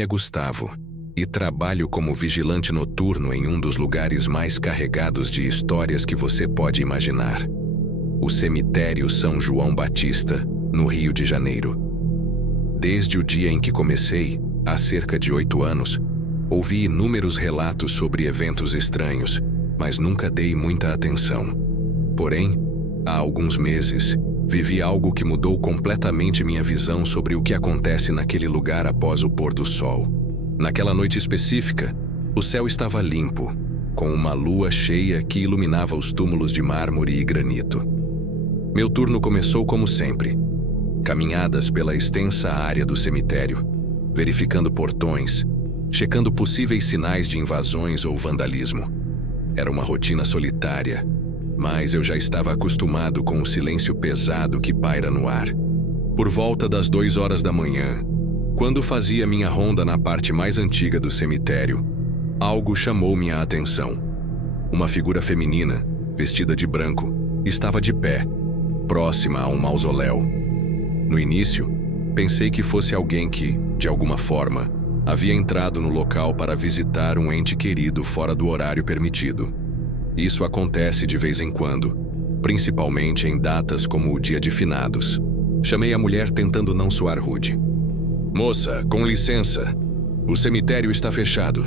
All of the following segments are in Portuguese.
nome é Gustavo e trabalho como vigilante noturno em um dos lugares mais carregados de histórias que você pode imaginar. O cemitério São João Batista, no Rio de Janeiro. Desde o dia em que comecei, há cerca de 8 anos, ouvi inúmeros relatos sobre eventos estranhos, mas nunca dei muita atenção. Porém, há alguns meses, vivi algo que mudou completamente minha visão sobre o que acontece naquele lugar após o pôr do sol. Naquela noite específica, o céu estava limpo, com uma lua cheia que iluminava os túmulos de mármore e granito. Meu turno começou como sempre. Caminhadas pela extensa área do cemitério, verificando portões, checando possíveis sinais de invasões ou vandalismo. Era uma rotina solitária, mas eu já estava acostumado com o silêncio pesado que paira no ar. Por volta das 2 horas da manhã, quando fazia minha ronda na parte mais antiga do cemitério, algo chamou minha atenção. Uma figura feminina, vestida de branco, estava de pé, próxima a um mausoléu. No início, pensei que fosse alguém que, de alguma forma, havia entrado no local para visitar um ente querido fora do horário permitido. Isso acontece de vez em quando, principalmente em datas como o Dia de Finados. Chamei a mulher tentando não soar rude. "Moça, com licença. O cemitério está fechado.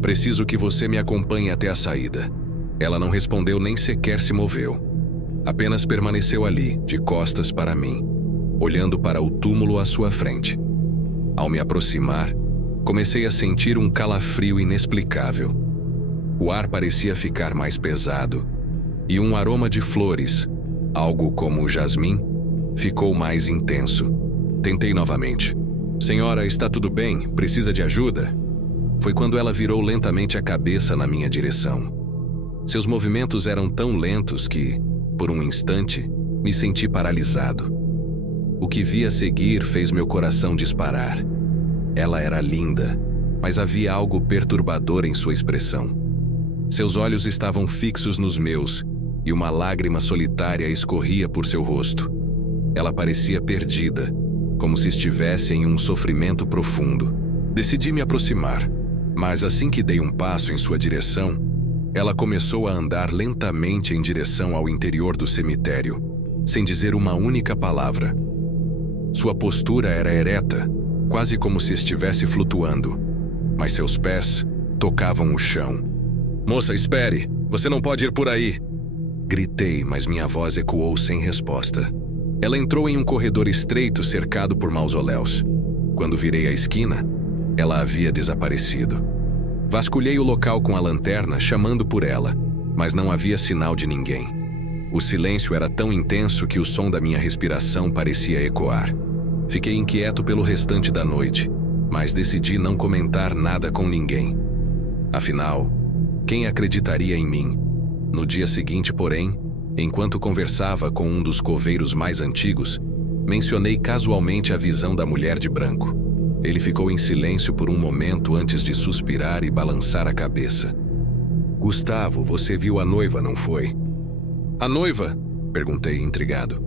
Preciso que você me acompanhe até a saída." Ela não respondeu nem sequer se moveu. Apenas permaneceu ali, de costas para mim, olhando para o túmulo à sua frente. Ao me aproximar, comecei a sentir um calafrio inexplicável. O ar parecia ficar mais pesado, e um aroma de flores, algo como jasmim, ficou mais intenso. Tentei novamente. "Senhora, está tudo bem? Precisa de ajuda?" Foi quando ela virou lentamente a cabeça na minha direção. Seus movimentos eram tão lentos que, por um instante, me senti paralisado. O que vi a seguir fez meu coração disparar. Ela era linda, mas havia algo perturbador em sua expressão. Seus olhos estavam fixos nos meus, e uma lágrima solitária escorria por seu rosto. Ela parecia perdida, como se estivesse em um sofrimento profundo. Decidi me aproximar, mas assim que dei um passo em sua direção, ela começou a andar lentamente em direção ao interior do cemitério, sem dizer uma única palavra. Sua postura era ereta, quase como se estivesse flutuando, mas seus pés tocavam o chão. "Moça, espere! Você não pode ir por aí!" Gritei, mas minha voz ecoou sem resposta. Ela entrou em um corredor estreito cercado por mausoléus. Quando virei a esquina, ela havia desaparecido. Vasculhei o local com a lanterna, chamando por ela, mas não havia sinal de ninguém. O silêncio era tão intenso que o som da minha respiração parecia ecoar. Fiquei inquieto pelo restante da noite, mas decidi não comentar nada com ninguém. Afinal, quem acreditaria em mim? No dia seguinte, porém, enquanto conversava com um dos coveiros mais antigos, mencionei casualmente a visão da mulher de branco. Ele ficou em silêncio por um momento antes de suspirar e balançar a cabeça. "Gustavo, você viu a noiva, não foi?" "A noiva?" perguntei intrigado.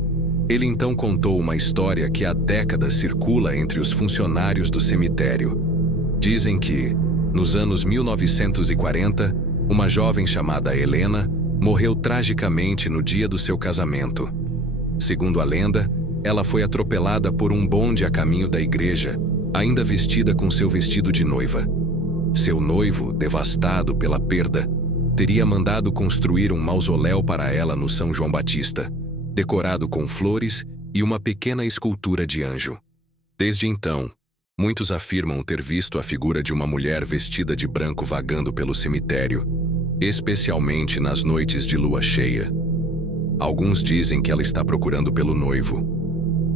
Ele então contou uma história que há décadas circula entre os funcionários do cemitério. Dizem que, nos anos 1940, uma jovem chamada Helena morreu tragicamente no dia do seu casamento. Segundo a lenda, ela foi atropelada por um bonde a caminho da igreja, ainda vestida com seu vestido de noiva. Seu noivo, devastado pela perda, teria mandado construir um mausoléu para ela no São João Batista, decorado com flores e uma pequena escultura de anjo. Desde então, muitos afirmam ter visto a figura de uma mulher vestida de branco vagando pelo cemitério, especialmente nas noites de lua cheia. Alguns dizem que ela está procurando pelo noivo.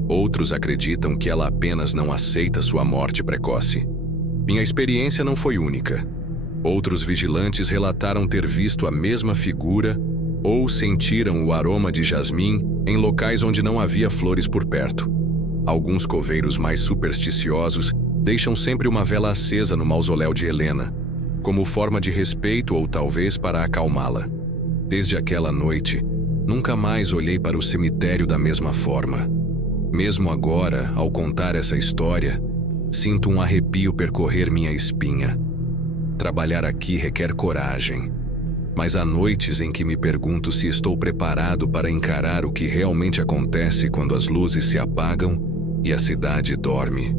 Outros acreditam que ela apenas não aceita sua morte precoce. Minha experiência não foi única. Outros vigilantes relataram ter visto a mesma figura ou sentiram o aroma de jasmim em locais onde não havia flores por perto. Alguns coveiros mais supersticiosos deixam sempre uma vela acesa no mausoléu de Helena, como forma de respeito ou talvez para acalmá-la. Desde aquela noite, nunca mais olhei para o cemitério da mesma forma. Mesmo agora, ao contar essa história, Sinto um arrepio percorrer minha espinha. Trabalhar aqui requer coragem. Mas há noites em que me pergunto se estou preparado para encarar o que realmente acontece quando as luzes se apagam e a cidade dorme.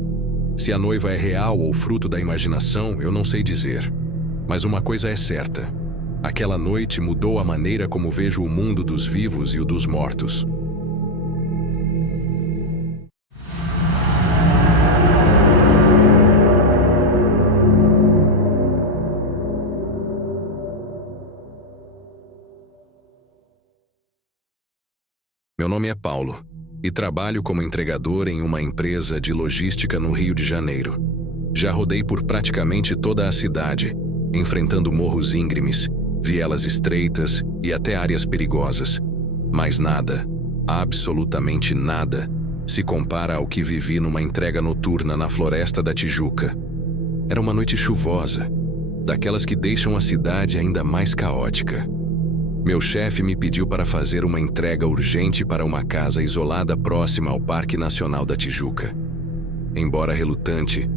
Se a noiva é real ou fruto da imaginação, eu não sei dizer. Mas uma coisa é certa: aquela noite mudou a maneira como vejo o mundo dos vivos e o dos mortos. Meu nome é Paulo e trabalho como entregador em uma empresa de logística no Rio de Janeiro. Já rodei por praticamente toda a cidade, enfrentando morros íngremes, vielas estreitas e até áreas perigosas. Mas nada, absolutamente nada, se compara ao que vivi numa entrega noturna na Floresta da Tijuca. Era uma noite chuvosa, daquelas que deixam a cidade ainda mais caótica. Meu chefe me pediu para fazer uma entrega urgente para uma casa isolada próxima ao Parque Nacional da Tijuca. Embora relutante,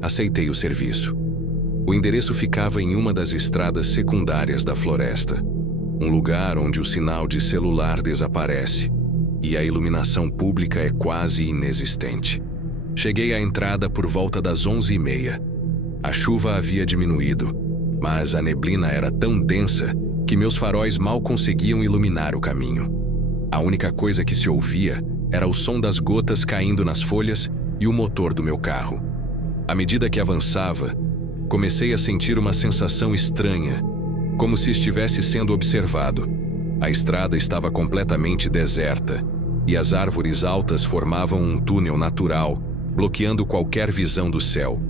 aceitei o serviço. O endereço ficava em uma das estradas secundárias da floresta, um lugar onde o sinal de celular desaparece e a iluminação pública é quase inexistente. Cheguei à entrada por volta das 11h30. A chuva havia diminuído, mas a neblina era tão densa que meus faróis mal conseguiam iluminar o caminho. A única coisa que se ouvia era o som das gotas caindo nas folhas e o motor do meu carro. À medida que avançava, comecei a sentir uma sensação estranha, como se estivesse sendo observado. A estrada estava completamente deserta e as árvores altas formavam um túnel natural, bloqueando qualquer visão do céu.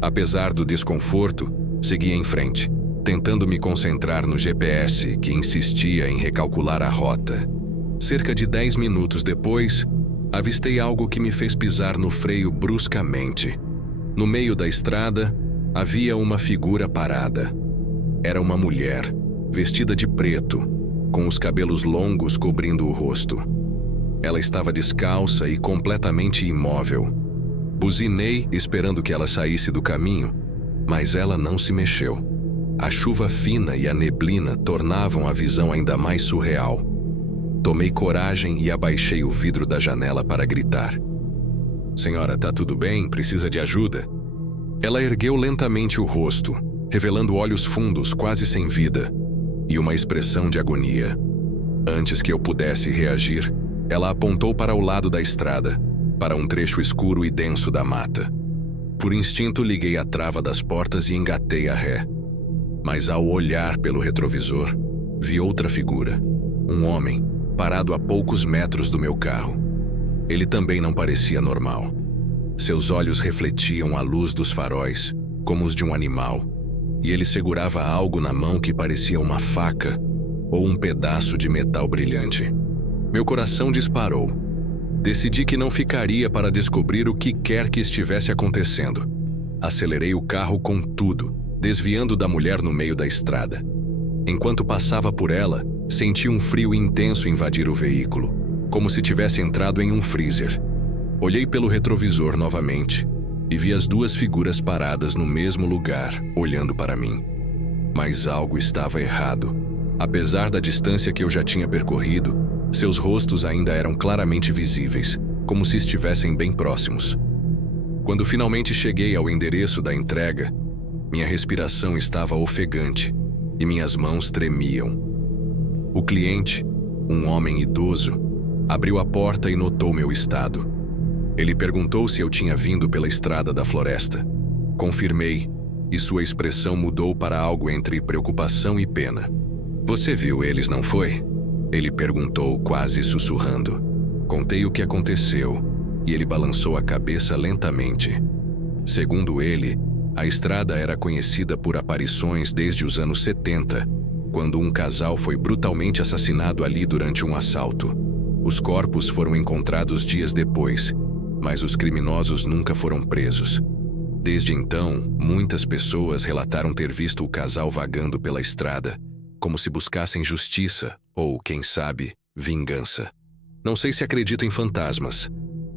Apesar do desconforto, segui em frente, tentando me concentrar no GPS, que insistia em recalcular a rota. Cerca de 10 minutos depois, avistei algo que me fez pisar no freio bruscamente. No meio da estrada, havia uma figura parada. Era uma mulher, vestida de preto, com os cabelos longos cobrindo o rosto. Ela estava descalça e completamente imóvel. Buzinei, esperando que ela saísse do caminho, mas ela não se mexeu. A chuva fina e a neblina tornavam a visão ainda mais surreal. Tomei coragem e abaixei o vidro da janela para gritar. "Senhora, tá tudo bem? Precisa de ajuda?" Ela ergueu lentamente o rosto, revelando olhos fundos quase sem vida e uma expressão de agonia. Antes que eu pudesse reagir, ela apontou para o lado da estrada, para um trecho escuro e denso da mata. Por instinto, liguei a trava das portas e engatei a ré. Mas ao olhar pelo retrovisor, vi outra figura, um homem, parado a poucos metros do meu carro. Ele também não parecia normal. Seus olhos refletiam a luz dos faróis, como os de um animal, e ele segurava algo na mão que parecia uma faca ou um pedaço de metal brilhante. Meu coração disparou. Decidi que não ficaria para descobrir o que quer que estivesse acontecendo. Acelerei o carro com tudo, desviando da mulher no meio da estrada. Enquanto passava por ela, senti um frio intenso invadir o veículo, como se tivesse entrado em um freezer. Olhei pelo retrovisor novamente e vi as duas figuras paradas no mesmo lugar, olhando para mim. Mas algo estava errado. Apesar da distância que eu já tinha percorrido, seus rostos ainda eram claramente visíveis, como se estivessem bem próximos. Quando finalmente cheguei ao endereço da entrega, minha respiração estava ofegante e minhas mãos tremiam. O cliente, um homem idoso, abriu a porta e notou meu estado. Ele perguntou se eu tinha vindo pela estrada da floresta. Confirmei, e sua expressão mudou para algo entre preocupação e pena. "Você viu eles, não foi?" Ele perguntou, quase sussurrando. Contei o que aconteceu, e ele balançou a cabeça lentamente. Segundo ele, a estrada era conhecida por aparições desde os anos 70, quando um casal foi brutalmente assassinado ali durante um assalto. Os corpos foram encontrados dias depois, mas os criminosos nunca foram presos. Desde então, muitas pessoas relataram ter visto o casal vagando pela estrada, como se buscassem justiça ou, quem sabe, vingança. Não sei se acredito em fantasmas,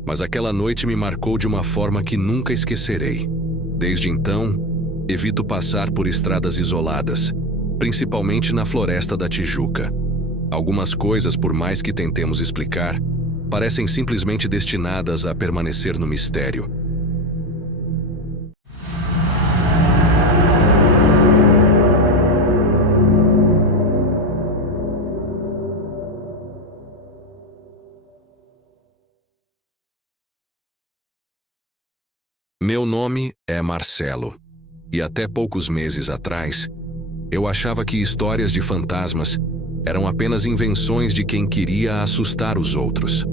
Mas aquela noite me marcou de uma forma que nunca esquecerei. Desde então, evito passar por estradas isoladas, principalmente na Floresta da Tijuca. Algumas coisas, por mais que tentemos explicar, parecem simplesmente destinadas a permanecer no mistério. Meu nome é Marcelo, e até poucos meses atrás, eu achava que histórias de fantasmas eram apenas invenções de quem queria assustar os outros.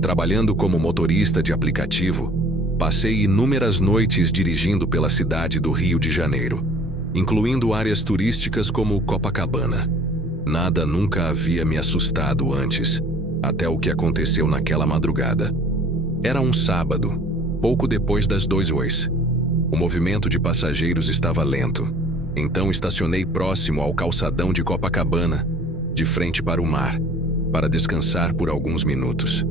Trabalhando como motorista de aplicativo, passei inúmeras noites dirigindo pela cidade do Rio de Janeiro, incluindo áreas turísticas como Copacabana. Nada nunca havia me assustado antes, até o que aconteceu naquela madrugada. Era um sábado, pouco depois das 2h. O movimento de passageiros estava lento, então estacionei próximo ao calçadão de Copacabana, de frente para o mar, para descansar por alguns minutos.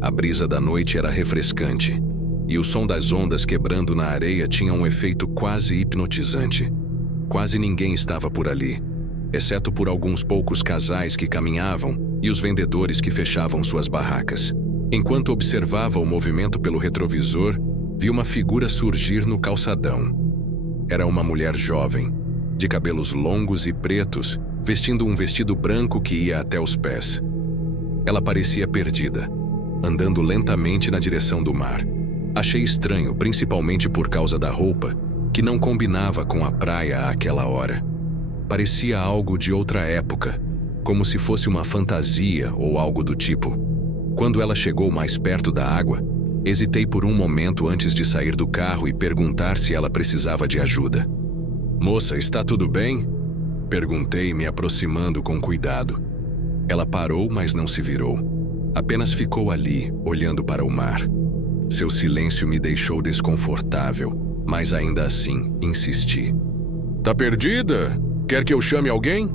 A brisa da noite era refrescante, e o som das ondas quebrando na areia tinha um efeito quase hipnotizante. Quase ninguém estava por ali, exceto por alguns poucos casais que caminhavam e os vendedores que fechavam suas barracas. Enquanto observava o movimento pelo retrovisor, vi uma figura surgir no calçadão. Era uma mulher jovem, de cabelos longos e pretos, vestindo um vestido branco que ia até os pés. Ela parecia perdida, andando lentamente na direção do mar. Achei estranho, principalmente por causa da roupa, que não combinava com a praia àquela hora. Parecia algo de outra época, como se fosse uma fantasia ou algo do tipo. Quando ela chegou mais perto da água, hesitei por um momento antes de sair do carro e perguntar se ela precisava de ajuda. "Moça, está tudo bem?" Perguntei, me aproximando com cuidado. Ela parou, mas não se virou. Apenas ficou ali, olhando para o mar. Seu silêncio me deixou desconfortável, mas ainda assim, insisti. "Tá perdida? Quer que eu chame alguém?"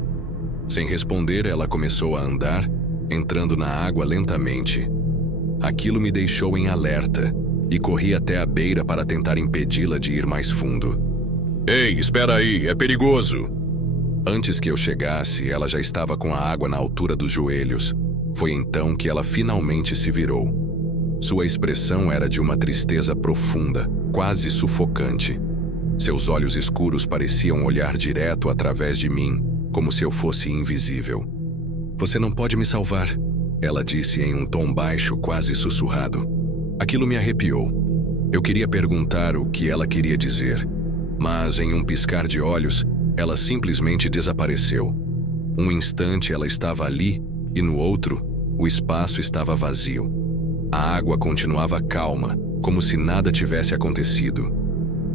Sem responder, ela começou a andar, entrando na água lentamente. Aquilo me deixou em alerta, e corri até a beira para tentar impedi-la de ir mais fundo. "Ei, espera aí, é perigoso!" Antes que eu chegasse, ela já estava com a água na altura dos joelhos. Foi então que ela finalmente se virou. Sua expressão era de uma tristeza profunda, quase sufocante. Seus olhos escuros pareciam olhar direto através de mim, como se eu fosse invisível. "Você não pode me salvar", ela disse em um tom baixo, quase sussurrado. Aquilo me arrepiou. Eu queria perguntar o que ela queria dizer, mas em um piscar de olhos, ela simplesmente desapareceu. Um instante ela estava ali, e no outro, o espaço estava vazio. A água continuava calma, como se nada tivesse acontecido.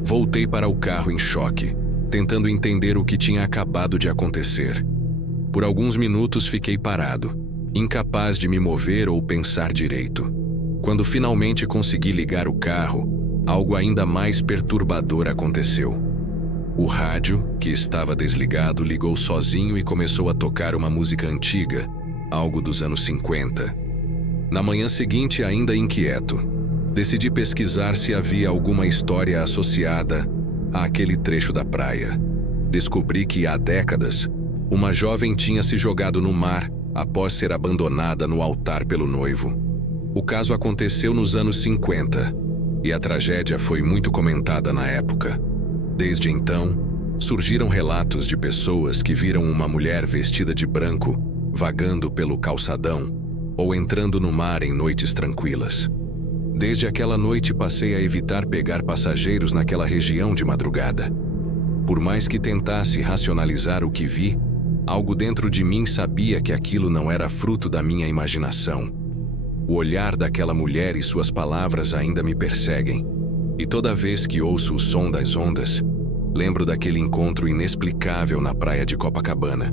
Voltei para o carro em choque, tentando entender o que tinha acabado de acontecer. Por alguns minutos fiquei parado, incapaz de me mover ou pensar direito. Quando finalmente consegui ligar o carro, algo ainda mais perturbador aconteceu. O rádio, que estava desligado, ligou sozinho e começou a tocar uma música antiga, algo dos anos 50. Na manhã seguinte, ainda inquieto, decidi pesquisar se havia alguma história associada àquele trecho da praia. Descobri que há décadas, uma jovem tinha se jogado no mar após ser abandonada no altar pelo noivo. O caso aconteceu nos anos 50, e a tragédia foi muito comentada na época. Desde então, surgiram relatos de pessoas que viram uma mulher vestida de branco vagando pelo calçadão ou entrando no mar em noites tranquilas. Desde aquela noite passei a evitar pegar passageiros naquela região de madrugada. Por mais que tentasse racionalizar o que vi, algo dentro de mim sabia que aquilo não era fruto da minha imaginação. O olhar daquela mulher e suas palavras ainda me perseguem. E toda vez que ouço o som das ondas, lembro daquele encontro inexplicável na praia de Copacabana.